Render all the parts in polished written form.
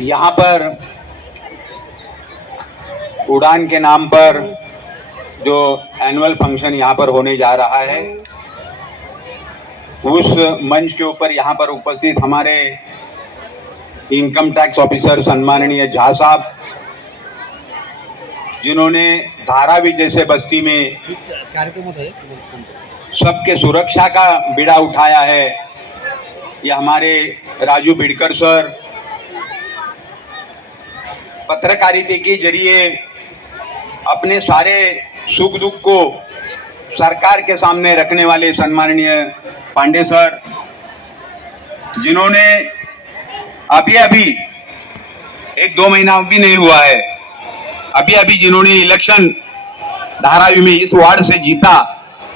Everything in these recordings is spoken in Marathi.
यहाँ पर उड़ान के नाम पर जो एनुअल फंक्शन यहाँ पर होने जा रहा है, उस मंच के ऊपर यहाँ पर उपस्थित हमारे इनकम टैक्स ऑफिसर सम्माननीय झा साहब, जिन्होंने धारावी जैसे बस्ती में सबके सुरक्षा का बीड़ा उठाया है, ये हमारे राजू बिडकर सर, पत्रकारिता के जरिए अपने सारे सुख दुख को सरकार के सामने रखने वाले सम्माननीय पांडे सर, जिन्होंने अभी अभी 1-2 महीना भी नहीं हुआ है, अभी अभी जिन्होंने इलेक्शन धारावी में इस वार्ड से जीता,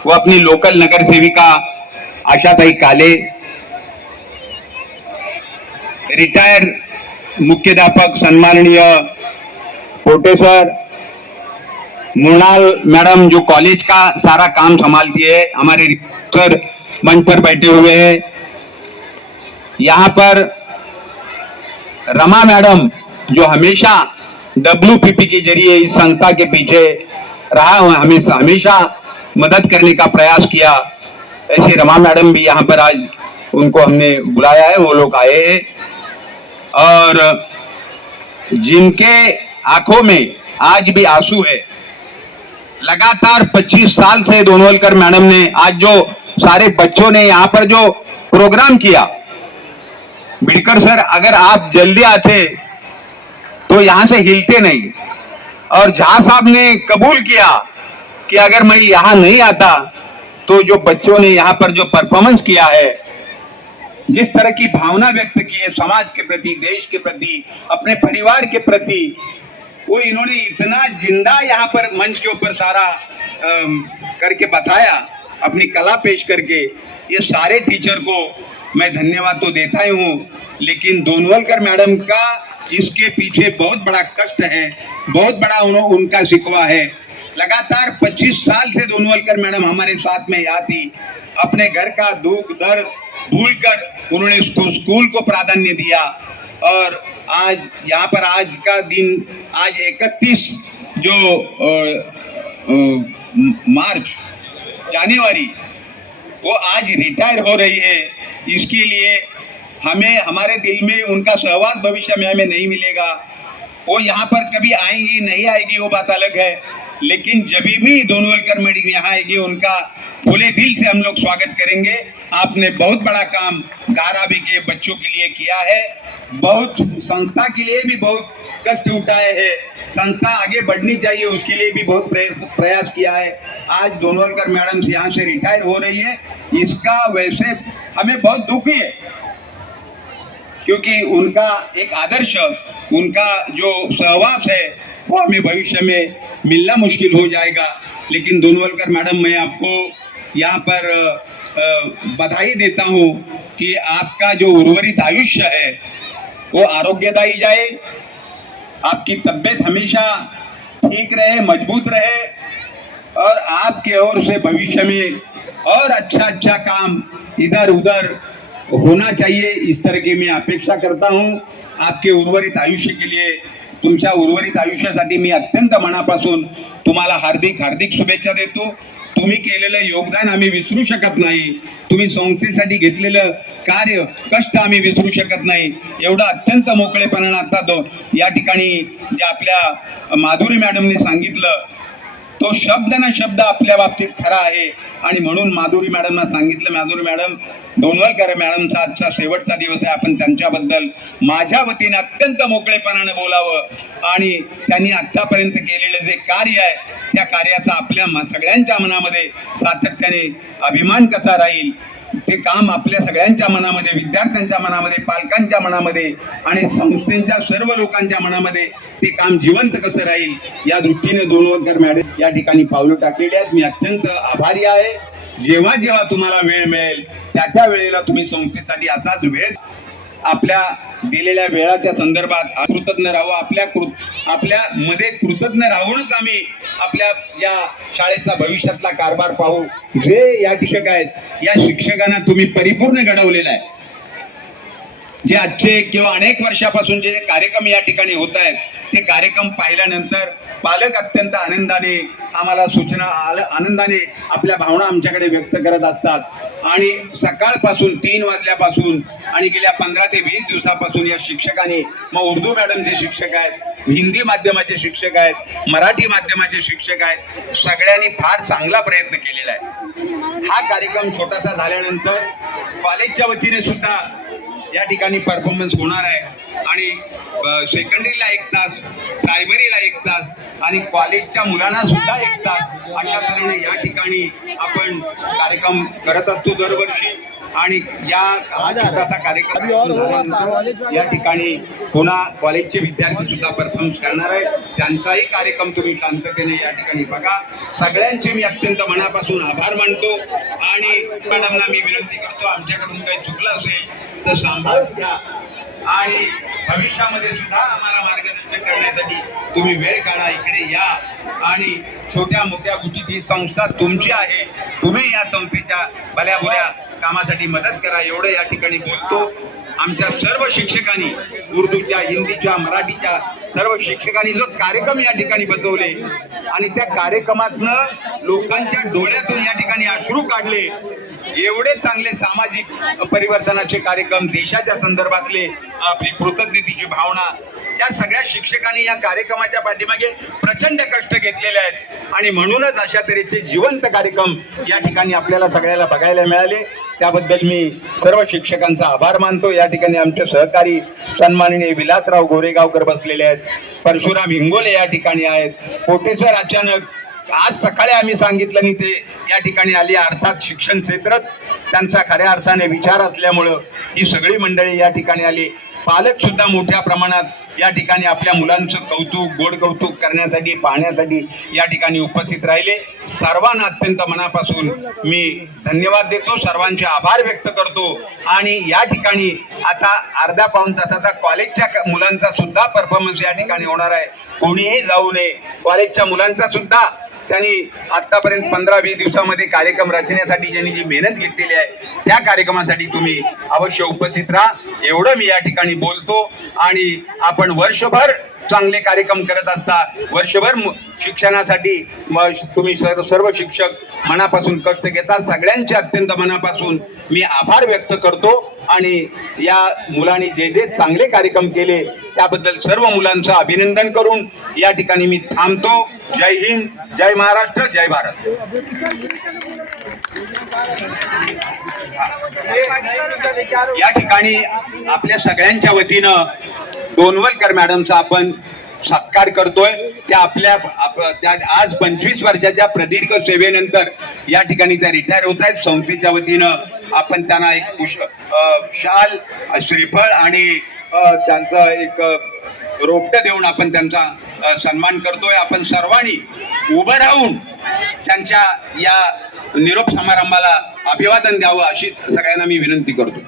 वो अपनी लोकल नगर सेविका आशाताई काले, रिटायर मुख्याध्यापक सम्माननीय पोटे सर, मृणाल मैडम जो कॉलेज का सारा काम संभालती है, हमारे सर मंच पर बैठे हुए हैं। यहाँ पर रमा मैडम जो हमेशा WPP के जरिए इस संस्था के पीछे रहा, हमेशा मदद करने का प्रयास किया, ऐसे रमा मैडम भी यहाँ पर आज उनको हमने बुलाया है, वो लोग आए हैं। और जिनके आंखों में आज भी आंसू है, लगातार 25 साल से दोनवलकर मैडम ने, आज जो सारे बच्चों ने यहाँ पर जो प्रोग्राम किया, बिडकर सर अगर आप जल्दी आते तो यहाँ से हिलते नहीं, और झा साहब ने कबूल किया कि अगर मैं यहाँ नहीं आता तो जो बच्चों ने यहाँ पर जो परफॉर्मेंस किया है, जिस तरह की भावना व्यक्त की है समाज के प्रति, देश के प्रति, अपने परिवार के प्रति, वो इन्होंने इतना जिंदा यहाँ पर मंच के ऊपर सारा करके बताया, अपनी कला पेश करके। ये सारे टीचर को मैं धन्यवाद तो देता ही हूँ, लेकिन दोनवलकर मैडम का इसके पीछे बहुत बड़ा कष्ट है, बहुत बड़ा उनका शिकवा है। लगातार 25 साल से दोनवलकर मैडम हमारे साथ में आती, अपने घर का दुख दर्द भूलकर उन्होंने उसको स्कूल को प्राधान्य दिया। और आज यहाँ पर आज का दिन, आज 31 जो मार्च जनवरी, वो आज रिटायर हो रही है। इसके लिए हमें, हमारे दिल में उनका सहवास भविष्य में हमें नहीं मिलेगा। वो यहाँ पर कभी आएंगी नहीं आएगी वो बात अलग है, लेकिन जब भी दोनवलकर मैडम यहाँ आएगी, उनका खुले दिल से हम लोग स्वागत करेंगे। आपने बहुत बड़ा काम धारावी के बच्चों के लिए किया है, बहुत संस्था के लिए भी बहुत कष्ट उठाए हैं, संस्था आगे बढ़नी चाहिए उसके लिए भी बहुत प्रयास किया है। आज दोनवलकर मैडम यहाँ से रिटायर हो रही है, इसका वैसे हमें बहुत दुख है, क्योंकि उनका एक आदर्श, उनका जो सहवास है वो हमें भविष्य में मिलना मुश्किल हो जाएगा। लेकिन दोनवलकर मैडम, मैं आपको यहाँ पर बधाई देता हूँ कि आपका जो उर्वरित आयुष्य है वो आरोग्यदायी जाए, आपकी तबीयत हमेशा ठीक रहे, मजबूत रहे, और आपके ओर से भविष्य में और अच्छा काम इधर उधर होना चाहिए, इस तरह की मैं अपेक्षा करता हूँ। आपके उर्वरित आयुष्य के लिए, तुमच्या उर्वरित आयुष्यासाठी मी अत्यंत मनापासून तुम्हाला हार्दिक शुभेच्छा देतो। तुम्ही केलेलं योगदान आम्ही विसरू शकत नाही, तुम्ही संस्थेसाठी घेतलेलं कार्य कष्ट आम्ही विसरू शकत नाही। एवढा अत्यंत मोकळेपणाने आता तो या ठिकाणी जे आपल्या माधुरी मॅडमने सांगितलं, तो शब्द ना शब्द आपल्या बाबतीत खरा आहे। आणि म्हणून माधुरी मॅडमना सांगितलं, माधुरी मॅडम, दोनवलकर मॅडमचा आजचा शेवटचा दिवस आहे, आपण त्यांच्याबद्दल माझ्या वतीने अत्यंत मोकळेपणाने बोलावं, आणि त्यांनी आतापर्यंत केलेले जे कार्य आहे त्या कार्याचा आपल्या सगळ्यांच्या मनामध्ये सातत्याने अभिमान कसा राहील, ते काम आपल्या सगळ्यांच्या मनामध्ये, विद्यार्थ्यांच्या मनामध्ये, पालकांच्या मनामध्ये आणि संस्थेच्या सर्व लोकांच्या मनामध्ये ते काम जिवंत कसं राहील, या दृष्टीने दोनवलकर मॅडम या ठिकाणी पावलं टाकलेली आहेत। मी अत्यंत आभारी आहे। जेव्हा जेव्हा तुम्हाला वेळ मिळेल त्या वेळेला तुम्ही संस्थेसाठी असाच वेळ, आपल्या दिलेल्या वेळाच्या संदर्भात कृतज्ञ राहू, आपल्या मध्ये कृतज्ञ राहूनच आम्ही आपल्या या शाळेचा भविष्यातला कारभार पाहू। जे या शिक्षक आहेत, या शिक्षकांना तुम्ही परिपूर्ण घडवलेला आहे, जे आजचे किंवा अनेक वर्षापासून जे कार्यक्रम या ठिकाणी होत आहेत ते कार्यक्रम पाहिल्यानंतर पालक अत्यंत आनंदाने आम्हाला सूचना आनंदाने आपल्या भावना आमच्याकडे व्यक्त करत असतात आणि सकाळपासून 3 वाजल्यापासून आणि गेल्या 15 ते 20 दिवसापासून या शिक्षकांनी, मग उर्दू मॅडमचे शिक्षक आहेत, हिंदी माध्यमाचे शिक्षक आहेत, मराठी माध्यमाचे शिक्षक आहेत, सगळ्यांनी फार चांगला प्रयत्न केलेला आहे. हा कार्यक्रम छोटासा झाल्यानंतर कॉलेजच्या वतीने सुद्धा या ठिकाणी परफॉर्मन्स होणार आहे आणि सेकंडरीला 1 तास, प्रायमरीला 1 तास आणि कॉलेजच्या मुलांना सुद्धा 1 तास अशा तऱ्हेने या ठिकाणी आपण कार्यक्रम करत असतो दरवर्षी. आणि हा छोटासा कार्यक्रम या ठिकाणी पुन्हा कॉलेजचे विद्यार्थी सुद्धा परफॉर्मन्स करणार आहेत. त्यांचाही कार्यक्रम तुम्ही शांततेने या ठिकाणी बघा. सगळ्यांचे मी अत्यंत मनापासून आभार मानतो आणि मॅडमना मी विनंती करतो, आमच्याकडून काही चुकलं असेल तर सांभाळून घ्या आणि भविष्यामध्ये सुद्धा आम्हाला मार्गदर्शन करण्यासाठी तुम्ही वेळ काढा, इकडे या आणि छोट्या मोठ्या गोष्टीत ही संस्था तुमची आहे, तुम्ही या संस्थेच्या भल्याबुऱ्या कामासाठी मदत करा एवढं या ठिकाणी बोलतो. आमच्या सर्व शिक्षकांनी, उर्दूच्या, हिंदीच्या, मराठीच्या सर्व शिक्षकांनी जो कार्यक्रम या ठिकाणी बसवले आणि त्या कार्यक्रमातनं लोकांच्या डोळ्यातून या ठिकाणी अश्रू काढले, एवढे चांगले सामाजिक परिवर्तनाचे कार्यक्रम, देशाच्या संदर्भातले आपली कृतज्ञतेची भावना, या सगळ्या शिक्षकांनी या कार्यक्रमाच्या पाठीमागे प्रचंड कष्ट घेतलेले आहेत आणि म्हणूनच अशा तऱ्हेचे जिवंत कार्यक्रम या ठिकाणी आपल्याला सगळ्याला बघायला मिळाले. त्याबद्दल मी सर्व शिक्षकांचा आभार मानतो. या ठिकाणी आमचे सहकारी सन्माननीय विलासराव गोरेगावकर बसलेले आहेत, परशुराम हिंगोले या ठिकाणी आहेत, कोटेश्वर अचानक आज सकाळी आम्ही सांगितलं नाही ते या ठिकाणी आली. अर्थात शिक्षण क्षेत्रच त्यांचा खऱ्या अर्थाने विचार असल्यामुळं ही सगळी मंडळी या ठिकाणी आली. पालक सुद्धा मोठ्या प्रमाणात या ठिकाणी आपल्या मुलांचं कौतुक, गोड कौतुक करण्यासाठी, पाहण्यासाठी या ठिकाणी उपस्थित राहिले. सर्वांना अत्यंत मनापासून मी धन्यवाद देतो, सर्वांचे आभार व्यक्त करतो आणि या ठिकाणी आता अर्धा पाऊण तासाचा कॉलेजच्या मुलांचा सुद्धा परफॉर्मन्स या ठिकाणी होणार आहे. कोणीही जाऊ नये. कॉलेजच्या मुलांचा सुद्धा त्यांनी आतापर्यंत 15-20 दिवसामध्ये कार्यक्रम रचण्यासाठी ज्यांनी जी मेहनत घेतलेली आहे त्या कार्यक्रमासाठी तुम्ही अवश्य उपस्थित राहा एवढं मी या ठिकाणी बोलतो. आणि आपण वर्षभर चांगले कार्यक्रम करत असता, वर्षभर शिक्षणासाठी तुम्ही सर्व शिक्षक मनापासून कष्ट घेता. सगळ्यांचे अत्यंत मनापासून मी आभार व्यक्त करतो आणि या मुलांनी जे जे चांगले कार्यक्रम केले त्याबद्दल सर्व मुलांचं अभिनंदन करून या ठिकाणी मी थांबतो. जय हिंद, जय महाराष्ट्र, जय भारत. या ठिकाणी आपल्या सगळ्यांच्या वतीनं दोनवलकर मॅडमचा आपण सत्कार करतोय. त्या आज 25 वर्षाच्या प्रदीर्घ सेवेनंतर या ठिकाणी त्या रिटायर होत आहेत. संस्थेच्या वतीनं आपण त्यांना एक शाल, श्रीफळ आणि त्यांचा एक रोपटं देऊन आपण त्यांचा सन्मान करतोय. आपण सर्वांनी उभं राहून त्यांच्या या निरोप समारंभाला अभिवादन द्यावं अशी सगळ्यांना मी विनंती करतो.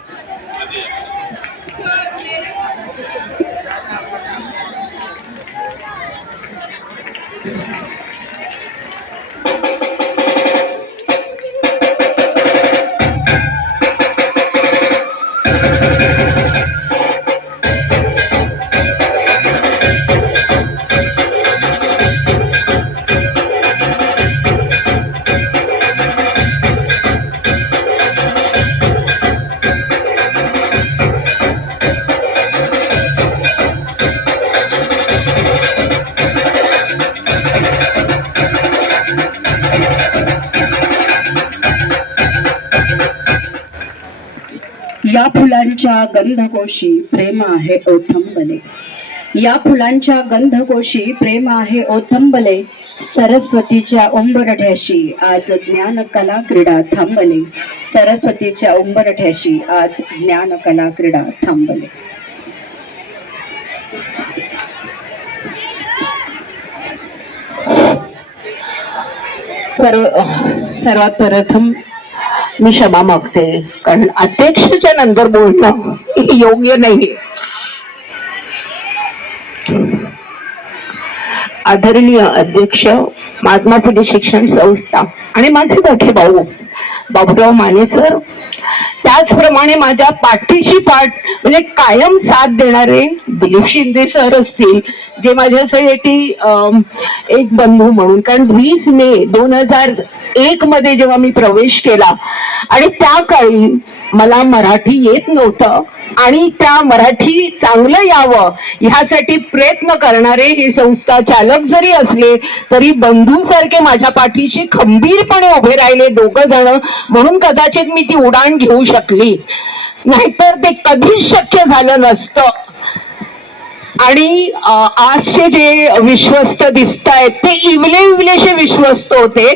या फुलांच्या गंधकोशी प्रेम आहे ओथंबले, या फुलांच्या गंधकोशी प्रेम आहे ओथंबले. सरस्वतीच्या उंबरठ्याशी आज ज्ञान कला क्रीडा थांबले, सरस्वतीच्या उंबरठ्याशी आज ज्ञान कला क्रीडा थांबले. सर्वात प्रथम मी क्षमा मागते, कारण अध्यक्षाच्या नंतर बोलणं योग्य नाही. आदरणीय अध्यक्ष, महात्मा फुले शिक्षण संस्था आणि माझे मोठे भाऊ बाबूराव माने सर, त्याचप्रमाणे माझ्या पाठीशी पाठ म्हणजे कायम साथ देणारे दिलीप शिंदे सर असतील, जे माझ्यासाठी एक बंधू म्हणून, कारण 20 मे 2001 मध्ये जेव्हा मी प्रवेश केला आणि त्या काळी मला मराठी येत नव्हतं आणि त्या मराठी चांगलं यावं ह्यासाठी प्रयत्न करणारे हे संस्था चालक जरी असले तरी बंधू सारखे माझ्या पाठीशी खंबीरपणे उभे राहिले दोघं जण, म्हणून कदाचित मी ती उडाण घेऊ शकली, नाहीतर ते कधीच शक्य झालं नसतं. आणि आजचे जे विश्वस्त दिसत आहेत ते इवले इवलेसे विश्वस्त होते.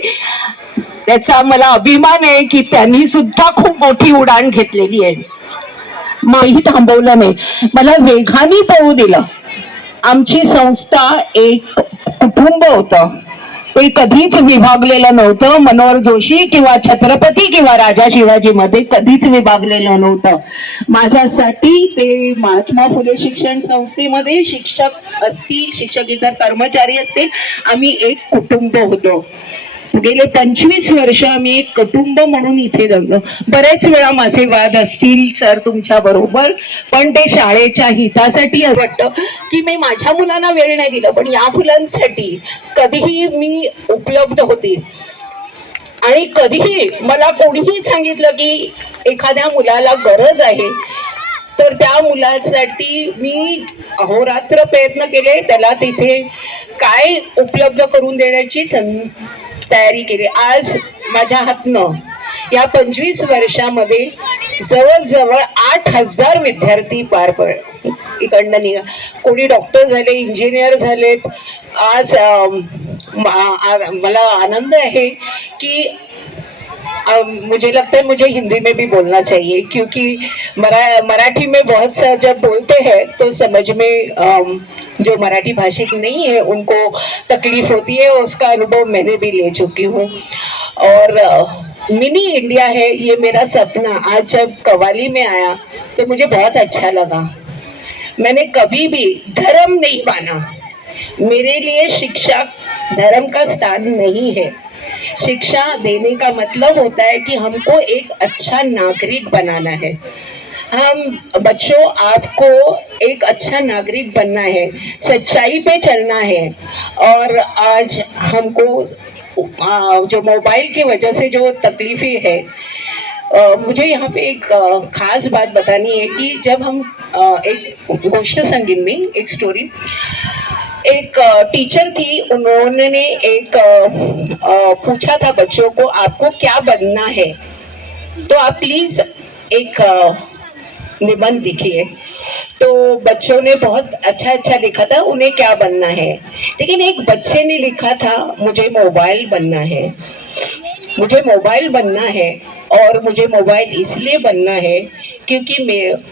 त्याचा मला अभिमान आहे की त्यांनी सुद्धा खूप मोठी उडाण घेतलेली आहे. माही थांबवलं नाही, मला वेगाने पळू दिलं. आमची संस्था एक कुटुंब होतं, ते कधीच विभागलेलं नव्हतं. मनोहर जोशी किंवा छत्रपती किंवा राजा शिवाजी मध्ये कधीच विभागलेलं नव्हतं. माझ्यासाठी ते महात्मा फुले शिक्षण संस्थेमध्ये शिक्षक असतील, शिक्षक इतर कर्मचारी असतील, आम्ही एक कुटुंब होतो. गेले 25 वर्ष आम्ही एक कुटुंब म्हणून इथे जगलो. बरेच वेळा माझे वाद असतील सर तुमच्या बरोबर, पण ते शाळेच्या हितासाठी वाटतं की मी माझ्या मुलांना वेळ नाही दिला, पण या मुलांसाठी कधीही मी उपलब्ध होते. आणि कधीही मला कोणीही सांगितलं की एखाद्या मुलाला गरज आहे तर त्या मुलासाठी मी अहोरात्र प्रयत्न केले, त्याला तिथे काय उपलब्ध करून देण्याची तयारी केली. आज माझ्या हातनं या 25 वर्षामध्ये जवळजवळ 8000 विद्यार्थी पार पडले. इकडनं निघा, कोणी डॉक्टर झाले, इंजिनियर झालेत. आज मला आनंद है कि मुझे लगता है मुझे हिंदी में भी बोलना चाहिए, क्योंकि मराठी में बहुत सा जब बोलते हैं तो समझ में जो मराठी भाषिक नहीं है उनको तकलीफ होती है. उसका अनुभव मैंने भी ले चुकी हूँ. और मिनी इंडिया है ये मेरा सपना. आज जब कव्वाली में आया तो मुझे बहुत अच्छा लगा. मैंने कभी भी धर्म नहीं माना. मेरे लिए शिक्षा धर्म का स्थान नहीं है. शिक्षा देने का मतलब होता है कि हमको एक अच्छा नागरिक बनाना है. हम बच्चों, आपको एक अच्छा नागरिक बनना है, सच्चाई पे चलना है. और आज हमको जो मोबाइल की वजह से जो तकलीफें है, मुझे यहाँ पे एक खास बात बतानी है कि जब हम एक गोष्ट संगीत में एक स्टोरी, एक टीचर थी, उन्होंने एक पूछा था बच्चों को आपको क्या बनना है, तो आप प्लीज एक निबंध लिखिए. तो बच्चों ने बहुत अच्छा लिखा था उन्हें क्या बनना है, लेकिन एक बच्चे ने लिखा था मुझे मोबाइल बनना है. मुझे मोबाइल बनना है और मुझे मोबाइल इसलिए बनना है क्योंकि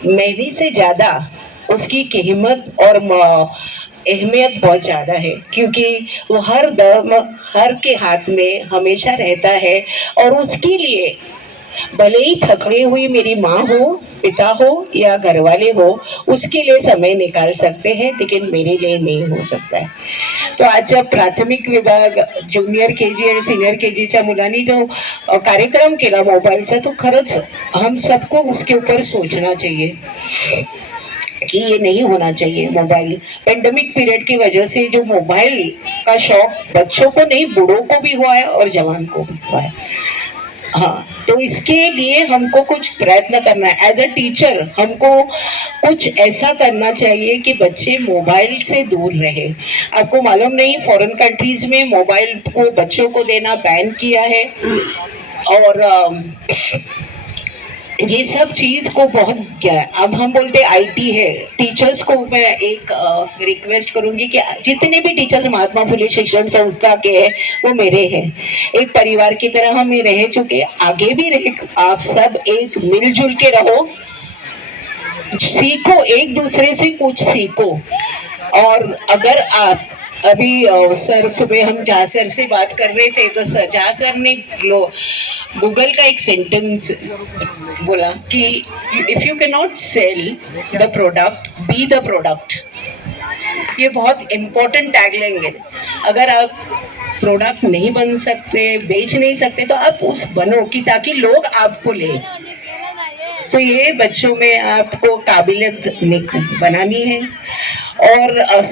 मेरी से ज़्यादा उसकी कीमत और अहमियत बहुत ज़्यादा है, क्योंकि वो हर दम हर के हाथ में हमेशा रहता है. और उसके लिए भले ही थकी हुई मेरी माँ हो, पिता हो या घर वाले हो, उसके लिए समय निकाल सकते हैं, लेकिन मेरे लिए नहीं हो सकता है. तो आज जब प्राथमिक विभाग ज्युनियर केजी आणि सिनियर केजीच्या मुलांनी जो कार्यक्रम केला मोबाईलचा, तो खरंच हम सबको उसके ऊपर सोचना चाहिए कि ये नहीं होना चाहिए. मोबाइल पेंडेमिक पीरियड की वजह से जो मोबाइल का शौक बच्चों को नहीं, बूढ़ों को भी हुआ है और जवान को भी हुआ है. हाँ, तो इसके लिए हमको कुछ प्रयत्न करना है. एज अ टीचर हमको कुछ ऐसा करना चाहिए कि बच्चे मोबाइल से दूर रहे. आपको मालूम नहीं, फॉरेन कंट्रीज में मोबाइल को बच्चों को देना बैन किया है. और ये सब चीज़ को बहुत क्या है, अब हम बोलते आईटी है. टीचर्स को मैं एक रिक्वेस्ट करूंगी कि जितने भी टीचर्स महात्मा फुले शिक्षण संस्था के हैं वो मेरे हैं. एक परिवार की तरह हम रह चुके, आगे भी रहे. आप सब एक मिलजुल के रहो, सीखो, एक दूसरे से कुछ सीखो. और अगर आप अभी सर सुबह हम जहा सर से बात कर रहे थे तो जहा सर ने गूगल का एक सेंटेंस बोला कि if you can not sell the product, be the product. ये बहुत इम्पोर्टेंट टैगलाइन है. अगर आप प्रोडक्ट नहीं बन सकते, बेच नहीं सकते, तो आप उस बनो कि ताकि लोग आपको ले. तो ये बच्चों में आपको काबिलियत बनानी है। और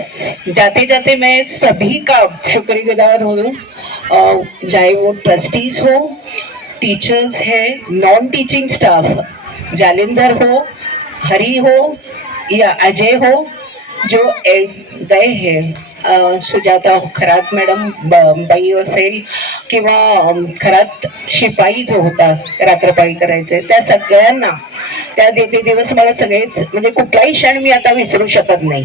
जाते जाते मैं सभी का शुक्रगुजार हूँ, चाहे वो ट्रस्टीज हो, टीचर्स है, नॉन टीचिंग स्टाफ, जालिंदर हो, हरी हो या अजय हो, जो गए हैं, सुजाता खरात मॅडम बाई असेल किंवा खरात शिपाई जो होता रात्रपाळी करायचे, त्या सगळ्यांना त्या दिवस मला सगळेच म्हणजे कुठलाही क्षण मी आता विसरू शकत नाही.